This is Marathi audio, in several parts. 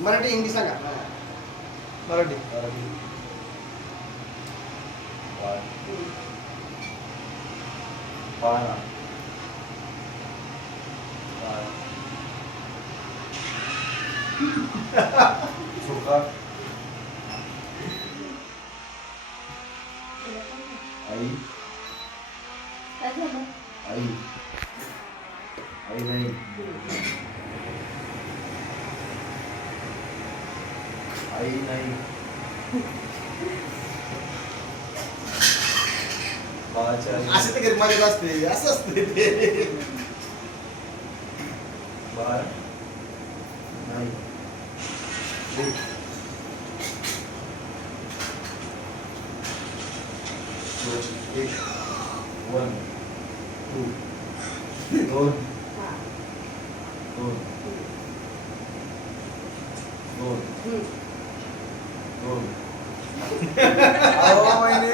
मराठी हिंदी सांगा. मराठी. चोका. आई. आई. आई नाही. आई नाही. बाळाच्या आई. असं तर माझ्यात असते, असं असते ते. बाळ नाही. एक. 1 2 2 2 2 2. अहो महिने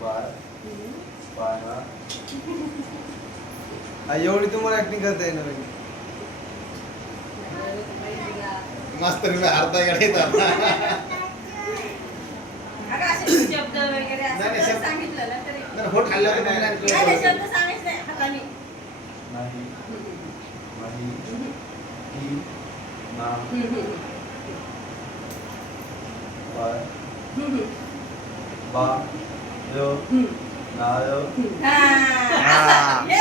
बाळ पाळणा. एवढी तुम्हाला ऍक्टिंग करता येणार नाही. मास्तर अर्धा गाडी येतात. शब्द वगैरे असं सांगितलं ना तरी होट खाल्ल्यावर नाही, शब्द सांगायचे हाताने. नाही. नाही. ही. ना. बाळ. बा. नाळ. हा, असं. हे